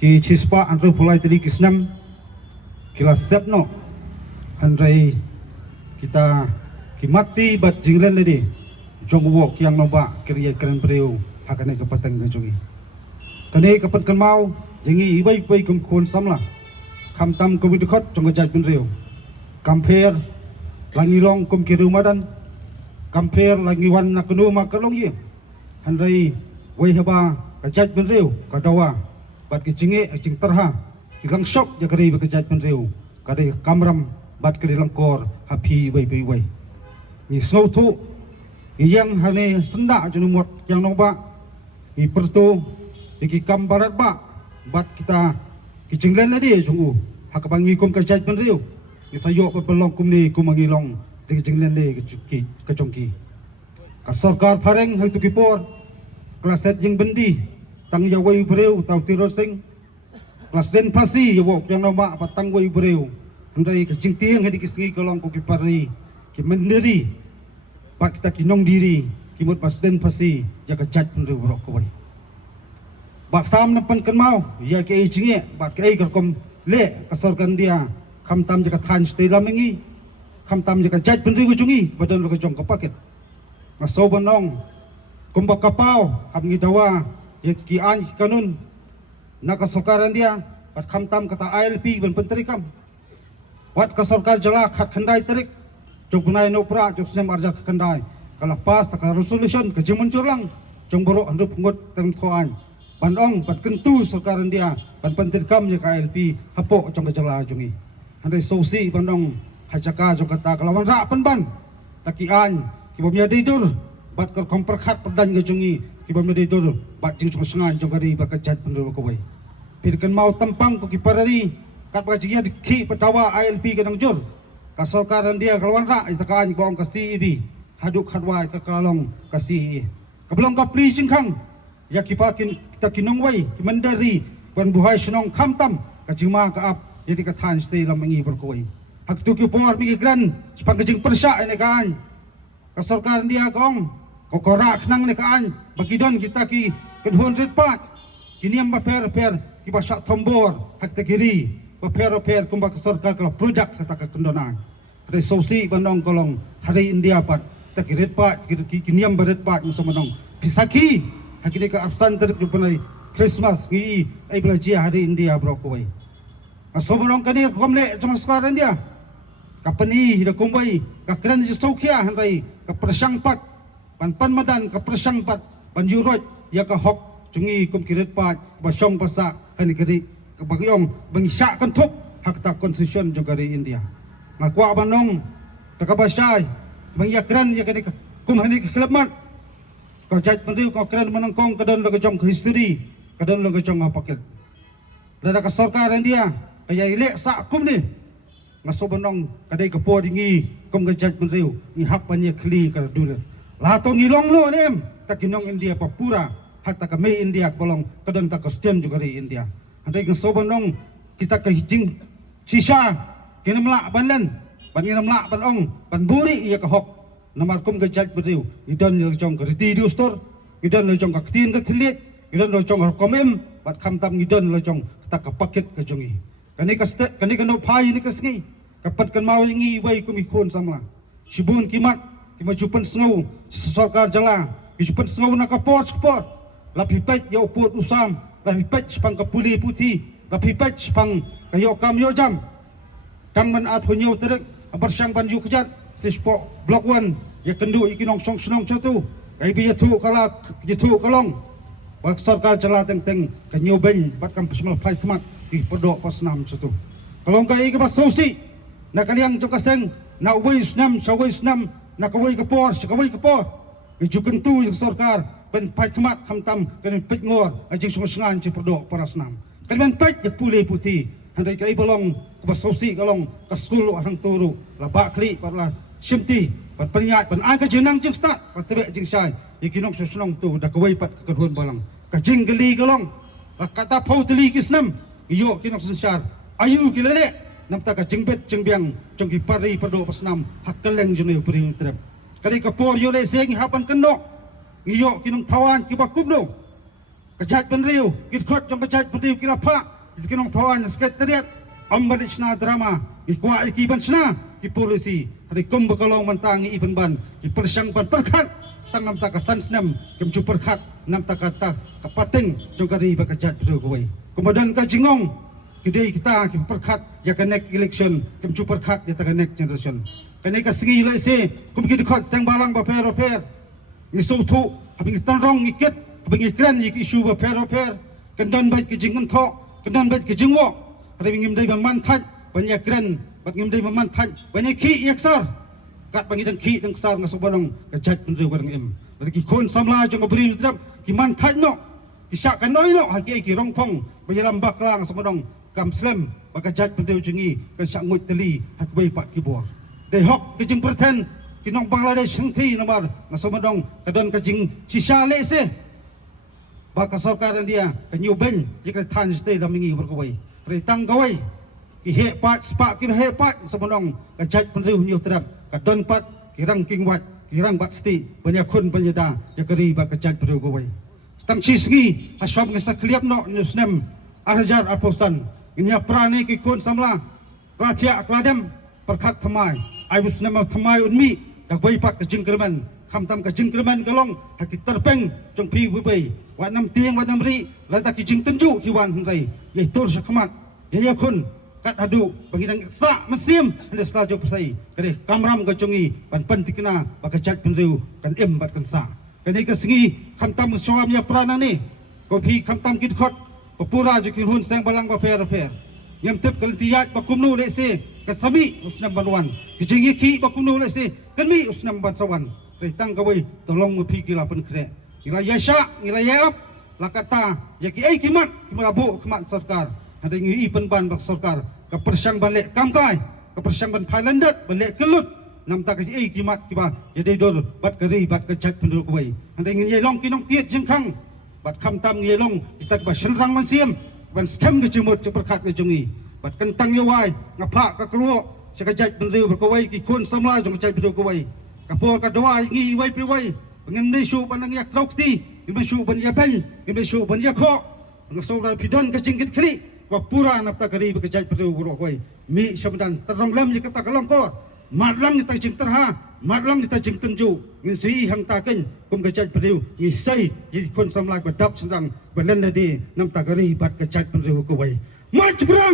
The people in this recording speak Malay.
ki chispa antru pulai tadi kisnam kila sepno handrai kita kimati bat jinglen ledi jong wok yang nomba kriya keren preu hakane kapatang gajungi kane kapat kan mau jingi ibai pai kum kon samla kham tam kum dikot jong gajai pin reu compare langi long kum kiru madan compare langi wan nakunu makalong ye handrai wei haba kajat pin reu kadawa bat ki jinge jing terha ilang shop ya kari bakajat pin reu kari kamram bat kari langkor happy wei ni snow tu yang hane senda junumot yang noba ni pertu iki kambarat ba bat kita ki jinglen ladi sungu hakabangi kum kajat pin reu ni sayo pelong kum ni kum mangilong di jinglen le ki kacongki ka sarkar phareng hang tu ki por klaset jing bendi tang ya wei breu tau tiro sing kelas den pasi ya wok yang nama patang wei breu andai ke jing tiang hedi kisngi kolong ko ki pari ki mendiri pak kita ki nong diri ki mut pas den pasi jaga jat breu rok ko wei bak sam na pan kan mau ya ke jinge bak ke gar kom le kasor kan dia kham tam jaga than stay lamengi kham tam jaga jat breu jungi badan lo ko jong ko paket ngaso bonong kumbak kapau ham ngidawa ya ki an kanun nakasokaran dia pat khamtam kata ILP ban penterikam wat kasarkar jala khat khandai tarik jogunai no pra jok sem arja khandai kala pas taka resolution ke jemun curlang jong boro andu pungut tem thoan ban ong pat kentu sarkaran dia ban penterikam ya ka ILP hapo jong jala jungi handai sosi ban ong hajaka jong kata kalawan ra ban takian ki bomya didur bat kar komperkhat perdan ge jungi kiba mede dor bat jing song sengan jong kari bakajat pendu ko wei pirkan mau tampang ko kiparari kat bajia dikhi patawa ILP kadang jur kasorkaran dia kalwan ra itakan bong ka CEB haduk hadwa ka kalong ka CE kablong ka pli jingkhang ya kipakin kita kinong wei kimandari ban buhai senong khamtam ka jima ka ap jadi ka than stay lamangi ber ko wei hak tu ki por mi gran sepang jing persya ene kan kasorkaran dia kong kokorak nang nekaan bagidon kita ki kedhon ritpat kiniam baper ki basak tombor hak tegiri baper kumba sarkar kala produk kata ka kendonan ada sosi bandong kolong hari India pat tegirit pat kiniam baret pat musamanong pisaki hakini ka absan ter kupanai Christmas ngi ai belaji hari India bro koi asomanong kani komle cuma sekarang dia kapani hida kumbai ka kran saukia handai ka persang pat pan madan ka persang pat pan yurot ya ka hok jungi kum kirit pat basong pasa hani kari ka bagyong bangsa kan thop hak ta constitution jong kari India ngakwa banong taka basay mangyakran ya kani kum hani kelabmat ka jat pendiu ka kran manangkong kadon lo jong history kadon lo jong apaket dada ka sarkar India kaya ile sa kum ni ngaso banong kadai ka podingi kum ka jat pendiu ni hak panya kli ka dulu lato ngilong lo nem takinong India papura hatta kami India kolong kadon ta question juga di India andai ke sobanong kita ke hijing sisa kinamla banlen paninamla banong panburi iya ka hok namar kum gajat beriu idon lo jong ka radio store idon lo jong ka tin ka thilit idon lo jong komem bat khamtam idon lo jong ta ka paket ka jongi kani ka no phai ni ka sngi kapat kan mau ngi wai kum ikon samla sibun kimat kimajupan sengau sarkar jala kijupan sengau na kapor lapipet ya uput usam lapipet sepang kapuli putih lapipet sepang kayo kam yo jam tang man at hunyo terek abarsang banju kejat sispo blok 1 ya kendu ikinong song senong satu kai bi tu kala jitu kalong bak sarkar jala teng kanyo ben bat kam pesmal phai khmat di podok pasnam satu kalong kai ke basosi na kaliang jokaseng na ubai snam sawai snam nakawai kapor sakawai kapor ijukan tu yang sarkar pen pai khmat khamtam kan pek ngor ajing sungan ci perdok parasnam kan ben pek jak pulih putih handai kai bolong ke sosi kalong ke skul orang turu la ba kli parla simti pan penyat pan ai ka jenang jing start pa tebe jing sai ikinong susnong tu da kawai pat ke kadhun balang ka jing geli kalong la kata phau teli kisnam iyo kinong sensar ayu kilele namta ka jingbet jingbiang jong ki pari perdo pasnam hakkeleng jene pring trem kali ka por yo le seng hapan keno iyo kinong tawan ki bakum no kejat penriu kit jong kejat penriu kilapa iskinong thawan sekretariat ambalisna drama ikwa ikiban sna ki polisi hari kum bakalong mantangi iban ban ki persang ban perkhat tang nam ta ka sansnam kem chu perkhat nam ta ka kapating jong kari bakajat penriu kuwai kemudian ka jingong kidai kita ki perkhat ya ka next election kem chu perkhat ya ta ka next generation kani ka singi le se kum ki dikhat stang balang ba per ni so thu habing tanrong ikit habing ikran ik isu ba per kendon bai ki jingun tho kendon bai ki jingwo habing ngim dai ba man than banya kran bat ngim dai ba man than banya ki yaksar kat bangi dang ki dang sar ngaso balong ka jat penriu barang im ki kon samla jong bri trap ki man than no ki syak kan noi no ha ki rong phong bayalam baklang samodong kam slem baka jat penriu jungi kan syak ngoi teli ha bai pat ki buar dei hok ki jing perten kinong Bangladesh hengthi nomor ngasomadong kadon kajing sisa lese baka sarkaran dia kanyu ben jika than stay damingi berkawai retang kawai ki he pat spa ki he pat ngasomadong kajat penriu nyu terap kadon pat kirang kingwat kirang bat sti banyak kun banyada jakari baka kajat penriu kawai stang chisgi hasyam ngasa kliap no nusnem arhajar aposan inya prane ki kun samla klathia kladem perkhat thamai aibus nama thamai unmi dak bai pat ka jingkerman khamtam ka jingkerman kalong haki terpeng jong pi bubai wa nam tiang wa nam ri lata ki jing tenju hiwan hrai ye tur sakmat ye kun kat adu bagi dang sa mesim anda skala jok persai kare kamram ka jongi pan pan tikna baka jat penriu kan em bat kan sa kani ka singi khamtam soam ya prana ni ko pi khamtam kit khot papura jokin hun sang balang ba per yam tep kaltiyat bakumnu le se kasami usnam banwan kijingi ki bakumnu le se kanmi usnam ban sawan retang kawai tolong mepi kila pen kre ila yasha ila yap lakata yaki ai kimat kimalabu kemat sarkar ada ngi pen ban bak sarkar ka persang balik kamkai ka persang ban thailandat balik kelut nam ta ka ai kimat kiba jadi dor bat kari bat kecak pendu kawai ada ngi long kinong tiet jengkang bat khamtam ngi long kita ba senrang masiem ban scam ke jemut perkat ke jongi bat kentang yawai ngapa ka kruo sekajat penriu berkawai ki kun samla jong kajat penriu kawai kapor ka doa ngi wai pi wai pengen mesu panang yak traukti mesu ban yapen mesu ban yakho ngasola pidon ka jingkit kri wa pura napta kari bekajat penriu berkawai mi sabdan terong lam ni kata kalongkor madlang ni ta jing terha madlang ni ta jing tenju ngi si hang ta ken kum kajat penriu ngi sai ji kun samla badap sendang belen di nam ta kari bat kajat penriu kawai maj